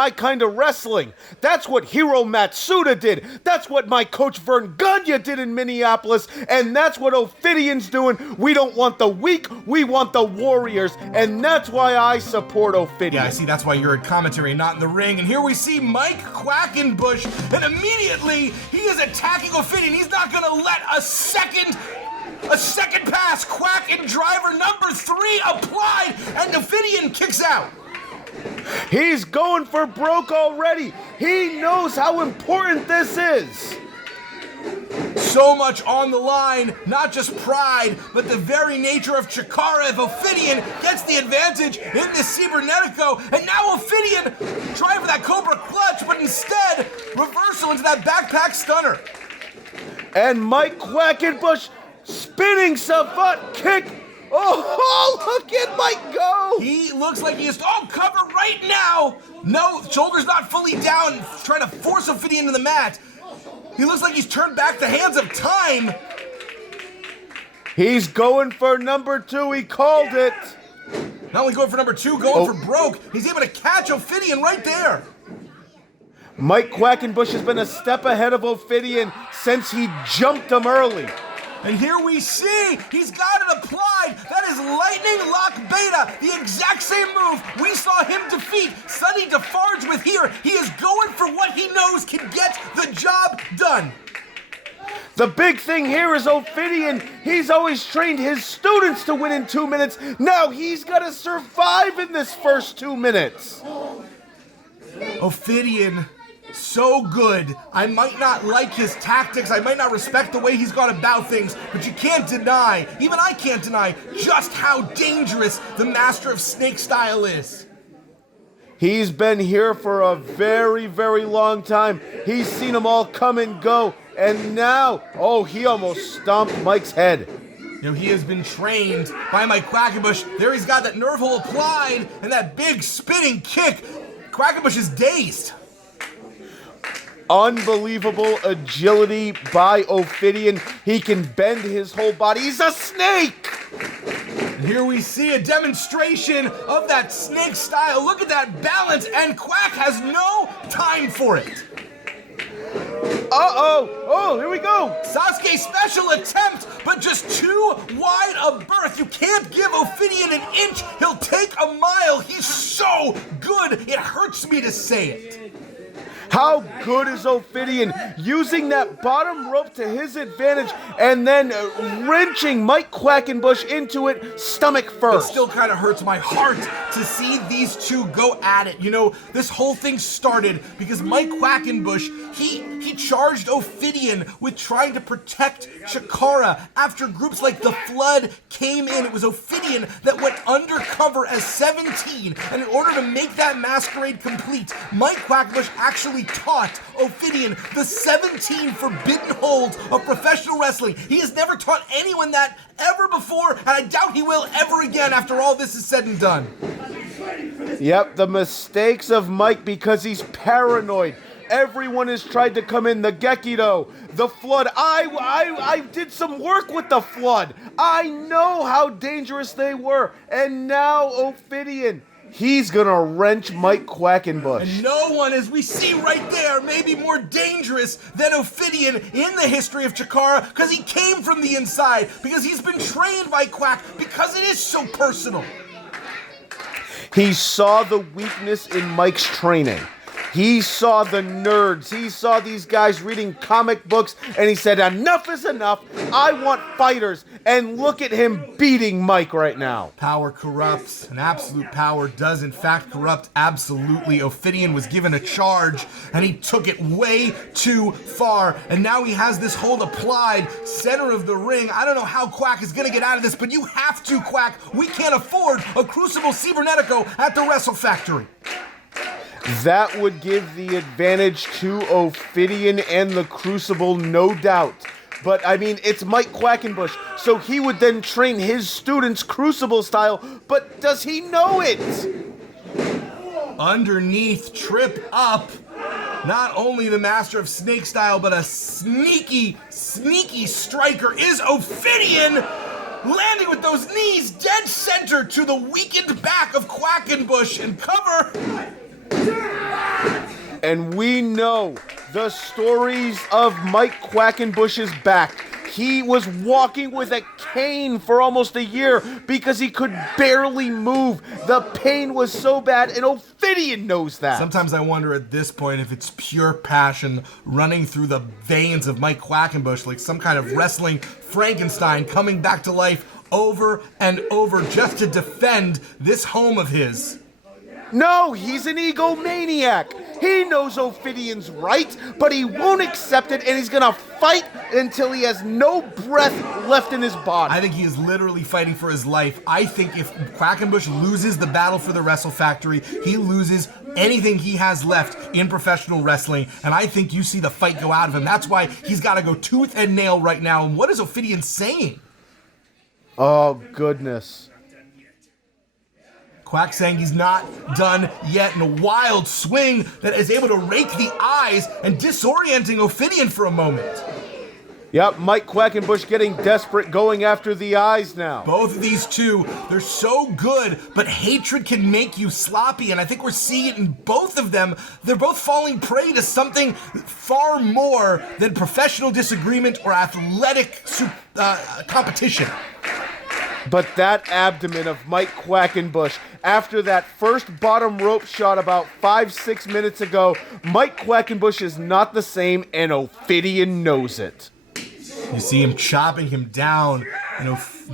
my kind of wrestling. That's what Hiro Matsuda did. That's what my coach Vern Gagne did in Minneapolis. And that's what Ophidian's doing. We don't want the weak, we want the warriors. And that's why I support Ophidian. Yeah, I see, that's why you're in commentary and not in the ring. And here we see Mike Quackenbush, and immediately he is attacking Ophidian. He's not gonna let a second pass. Quack and driver number 3 applied, and Ophidian kicks out. He's going for broke already. He knows how important this is. So much on the line, not just pride, but the very nature of CHIKARA. If Ophidian gets the advantage in this Cibernetico, and now Ophidian trying for that Cobra clutch, but instead reversal into that backpack stunner. And Mike Quackenbush spinning savant kick. Oh, look at Mike go! He looks like he is, cover right now! No, shoulders not fully down, trying to force Ophidian to the mat. He looks like he's turned back the hands of time. He's going for number 2, he called it. Not only going for number 2, going for broke. He's able to catch Ophidian right there. Mike Quackenbush has been a step ahead of Ophidian since he jumped him early. And here we see, he's got it applied. That is Lightning Lock Beta, the exact same move we saw him defeat Sonny Defarge with here. He is going for what he knows can get the job done. The big thing here is Ophidian. He's always trained his students to win in 2 minutes. Now he's got to survive in this first 2 minutes. Ophidian, so good. I might not like his tactics, I might not respect the way he's gone about things, but you can't deny, even I can't deny, just how dangerous the Master of Snake Style is. He's been here for a very, very long time. He's seen them all come and go, and now, he almost stomped Mike's head. You know, he has been trained by Mike Quackenbush. There he's got that nerve hole applied, and that big spinning kick. Quackenbush is dazed. Unbelievable agility by Ophidian. He can bend his whole body. He's a snake! And here we see a demonstration of that snake style. Look at that balance, and Quack has no time for it. Here we go! Sasuke special attempt, but just too wide a berth. You can't give Ophidian an inch. He'll take a mile. He's so good, it hurts me to say it. How good is Ophidian using that bottom rope to his advantage and then wrenching Mike Quackenbush into it stomach first? It still kind of hurts my heart to see these two go at it. You know, this whole thing started because Mike Quackenbush, he charged Ophidian with trying to protect CHIKARA after groups like the Flood came in. It was Ophidian that went undercover as 17, and in order to make that masquerade complete, Mike Quackenbush actually taught Ophidian the 17 forbidden holds of professional wrestling. He has never taught anyone that ever before, and I doubt he will ever again after all this is said and done. Yep, the mistakes of Mike because he's paranoid. Everyone has tried to come in. The Gekido, the Flood. I did some work with the Flood. I know how dangerous they were. And now Ophidian, he's gonna wrench Mike Quackenbush. And no one, as we see right there, may be more dangerous than Ophidian in the history of CHIKARA, because he came from the inside, because he's been trained by Quack, because it is so personal. He saw the weakness in Mike's training. He saw the nerds. He saw these guys reading comic books, and he said, enough is enough. I want fighters. And look at him beating Mike right now. Power corrupts, and absolute power does in fact corrupt absolutely. Ophidian was given a charge, and he took it way too far. And now he has this hold applied, center of the ring. I don't know how Quack is going to get out of this, but you have to, Quack. We can't afford a Crucible Cibernetico at the Wrestle Factory. That would give the advantage to Ophidian and the Crucible, no doubt. But, I mean, it's Mike Quackenbush, so he would then train his students Crucible style, but does he know it? Underneath, trip up. Not only the Master of Snake style, but a sneaky striker is Ophidian, landing with those knees dead center to the weakened back of Quackenbush, and cover. And we know the stories of Mike Quackenbush's back. He was walking with a cane for almost a year because he could barely move. The pain was so bad, and Ophidian knows that. Sometimes I wonder at this point if it's pure passion running through the veins of Mike Quackenbush, like some kind of wrestling Frankenstein coming back to life over and over just to defend this home of his. No, he's an egomaniac. He knows Ophidian's right, but he won't accept it, and he's gonna fight until he has no breath left in his body. I think he is literally fighting for his life. I think if Quackenbush loses the battle for the Wrestle Factory, he loses anything he has left in professional wrestling, and I think you see the fight go out of him. That's why he's got to go tooth and nail right now. And what is Ophidian saying? Oh, goodness. Quack saying he's not done yet in a wild swing that is able to rake the eyes and disorienting Ophidian for a moment. Yep, Mike Quackenbush getting desperate, going after the eyes now. Both of these two, they're so good, but hatred can make you sloppy, and I think we're seeing it in both of them. They're both falling prey to something far more than professional disagreement or athletic competition. But that abdomen of Mike Quackenbush, after that first bottom rope shot about 5-6 minutes ago, Mike Quackenbush is not the same, and Ophidian knows it. You see him chopping him down,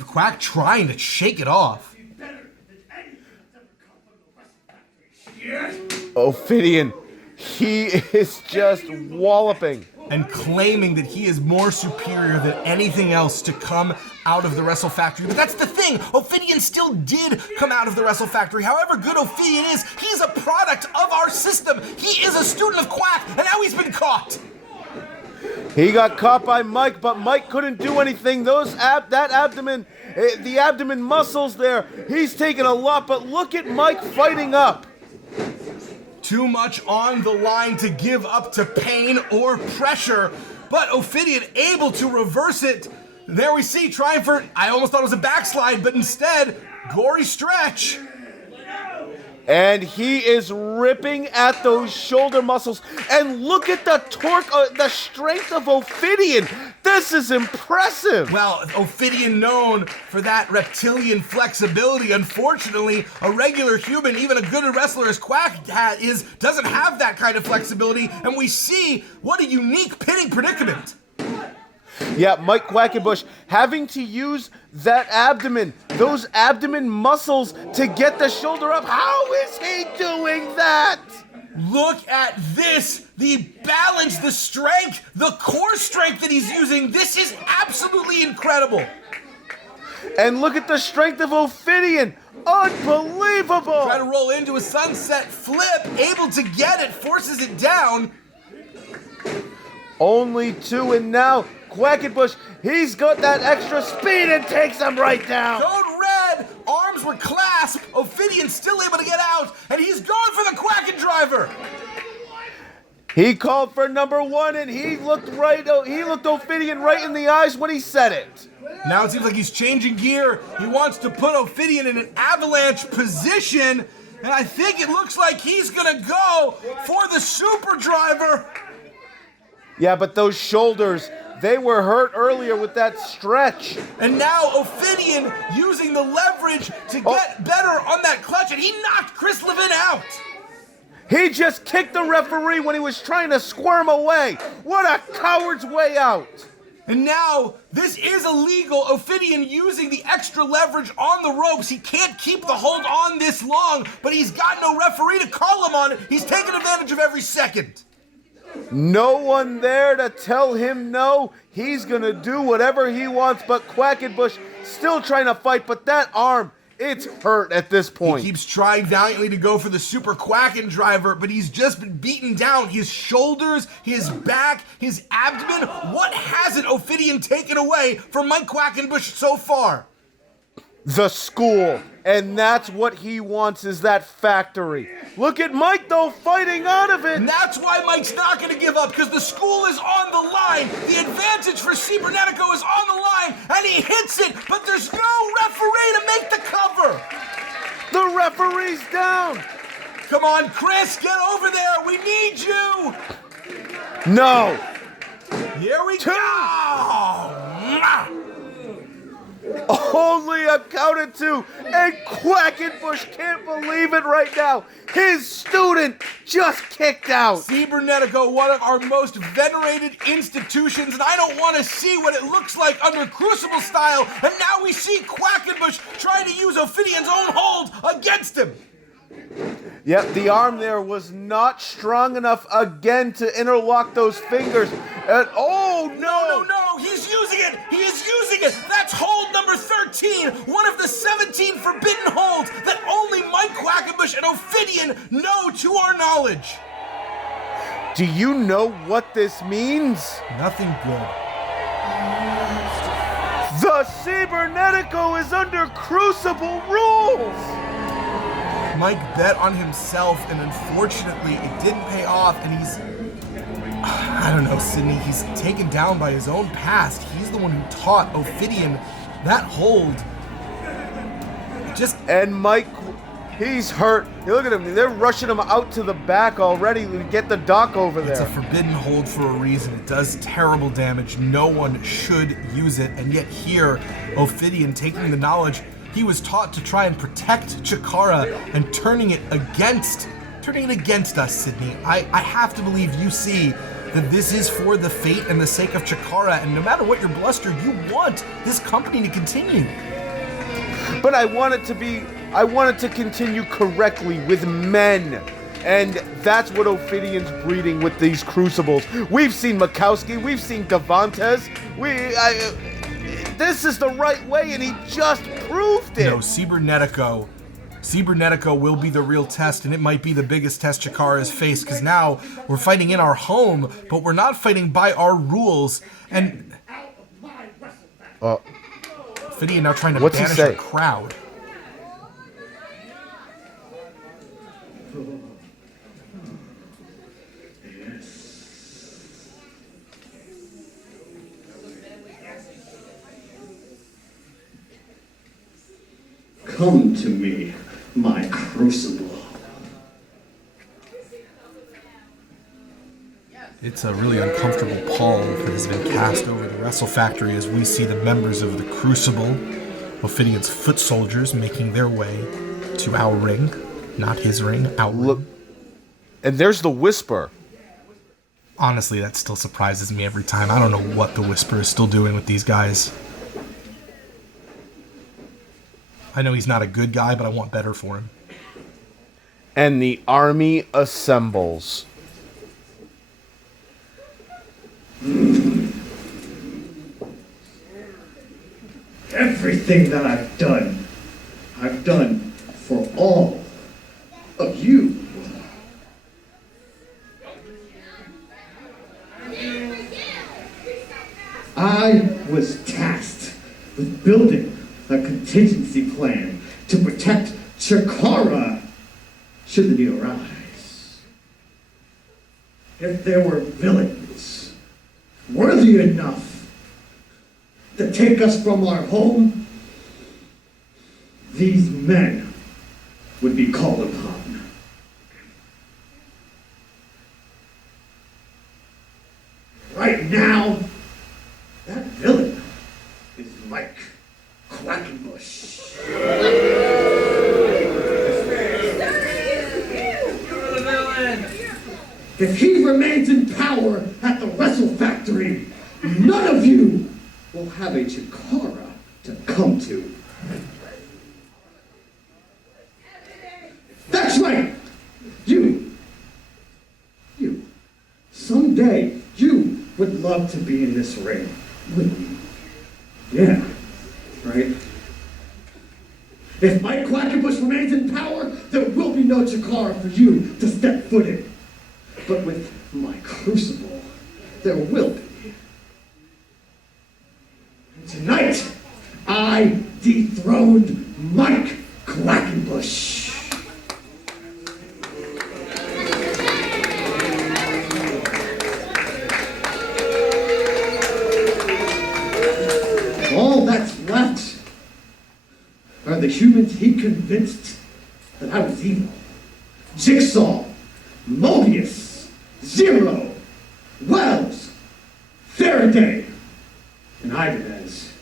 Quack trying to shake it off. Ophidian, he is just walloping. And claiming that he is more superior than anything else to come out of the Wrestle Factory. But that's the thing, Ophidian still did come out of the Wrestle Factory. However good Ophidian is, he's a product of our system. He is a student of Quack, and now he's been caught. He got caught by Mike, but Mike couldn't do anything. That abdomen, the abdomen muscles there, he's taking a lot, but look at Mike fighting up. Too much on the line to give up to pain or pressure, but Ophidian able to reverse it. There we see, trying for, I almost thought it was a backslide, but instead, gory stretch. And he is ripping at those shoulder muscles. And look at the torque, the strength of Ophidian. This is impressive. Well, Ophidian known for that reptilian flexibility. Unfortunately, a regular human, even a good wrestler as Quack doesn't have that kind of flexibility. And we see what a unique pitting predicament. Yeah, Mike Quackenbush having to use that abdomen, those abdomen muscles to get the shoulder up. How is he doing that? Look at this, the balance, the strength, the core strength that he's using. This is absolutely incredible. And look at the strength of Ophidian. Unbelievable. Try to roll into a sunset flip, able to get it, forces it down. Only two, and now Quackenbush, he's got that extra speed and takes him right down. Code red, arms were clasped, Ophidian still able to get out, and he's going for the Quacken driver. He called for number one, and he looked Ophidian right in the eyes when he said it. Now it seems like he's changing gear. He wants to put Ophidian in an avalanche position, and I think it looks like he's gonna go for the super driver. Yeah, but those shoulders, they were hurt earlier with that stretch. And now Ophidian using the leverage to get better on that clutch, and he knocked Chris Levin out. He just kicked the referee when he was trying to squirm away. What a coward's way out. And now, this is illegal. Ophidian using the extra leverage on the ropes. He can't keep the hold on this long, but he's got no referee to call him on it. He's taking advantage of every second. No one there to tell him no. He's going to do whatever he wants, but Quackenbush still trying to fight, but that arm, it's hurt at this point. He keeps trying valiantly to go for the super Quacken driver, but he's just been beaten down. His shoulders, his back, his abdomen. What hasn't Ophidian taken away from Mike Quackenbush so far? The school. And that's what he wants, is that factory. Look at Mike, though, fighting out of it. And that's why Mike's not going to give up, because the school is on the line. The advantage for Cibernetico is on the line, and he hits it, but there's no referee to make the cover. The referee's down. Come on, Chris, get over there. We need you. No! Here we go! Only a count of 2, and Quackenbush can't believe it right now. His student just kicked out. Cibernetico, one of our most venerated institutions, and I don't want to see what it looks like under Crucible style, and now we see Quackenbush trying to use Ophidian's own hold against him. Yep, the arm there was not strong enough again to interlock those fingers. And oh no! No, he's using it! He is using it! That's hold number 13, one of the 17 forbidden holds that only Mike Quackenbush and Ophidian know to our knowledge. Do you know what this means? Nothing good. The Cibernetico is under Crucible rules! Mike bet on himself, and unfortunately, it didn't pay off, and I don't know, Sydney, he's taken down by his own past. He's the one who taught Ophidian that hold. And Mike, he's hurt. You look at him, they're rushing him out to the back already to get the doc over there. It's a forbidden hold for a reason. It does terrible damage. No one should use it, and yet here, Ophidian taking the knowledge he was taught to try and protect CHIKARA and turning it against us, Sydney. I have to believe you see that this is for the fate and the sake of CHIKARA, and no matter what your bluster, you want this company to continue. But I want it to continue correctly with men. And that's what Ophidian's breeding with these Crucibles. We've seen Mikowski, we've seen Gavantes, this is the right way, and he just proved it. No, Cibernetico will be the real test, and it might be the biggest test CHIKARA has faced, because now we're fighting in our home, but we're not fighting by our rules. And Ophidian now trying to banish a crowd. Come to me, my Crucible. It's a really uncomfortable pall that has been cast over the Wrestle Factory as we see the members of the Crucible, Ophidian's foot soldiers, making their way to our ring. Not his ring, our Look, ring. And there's the Whisper. Honestly, that still surprises me every time. I don't know what the Whisper is still doing with these guys. I know he's not a good guy, but I want better for him. And the army assembles. Everything that I've done for all of you. I was tasked with building a contingency plan to protect CHIKARA should the need arise. If there were villains worthy enough to take us from our home, these men would be called upon. Right now, that villain is Mike Quackenbush. If he remains in power at the Wrestle Factory, none of you will have a CHIKARA to come to. That's right! You. Someday, you would love to be in this ring, wouldn't you? Yeah, right? If Mike Quackenbush remains in power, there will be no CHIKARA for you to step foot in. But with my Crucible, there will be. And tonight, I dethroned Mike Quackenbush. All that's left are the humans he convinced that I was evil. Jigsaw, Mobius, Zero, Wells, Faraday, and Ibanez.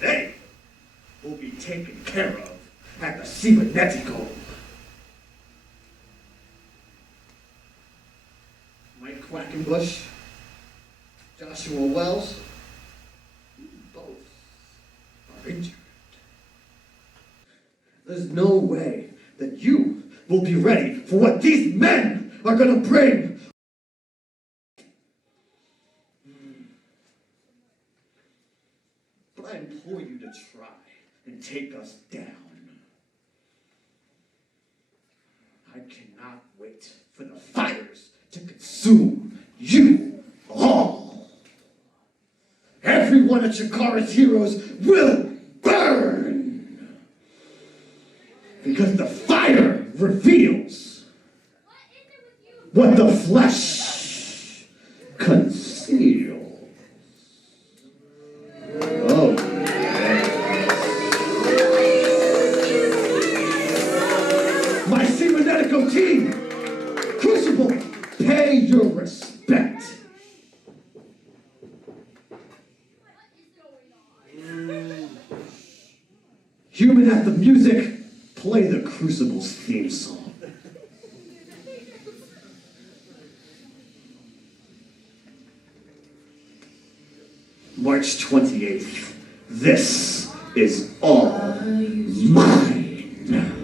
They will be taken care of at the Cibernetico. Mike Quackenbush, Joshua Wells, both are injured. There's no way that you will be ready for what these men are gonna bring. But I implore you to try and take us down. I cannot wait for the fires to consume you all. Every one of Chikara's heroes will burn. Because the fire reveals what the flesh conceals. Oh, yes. My Cibernetico team, Crucible, pay your respect. Human at the music, play the Crucible's theme song. March 28th. This is all mine.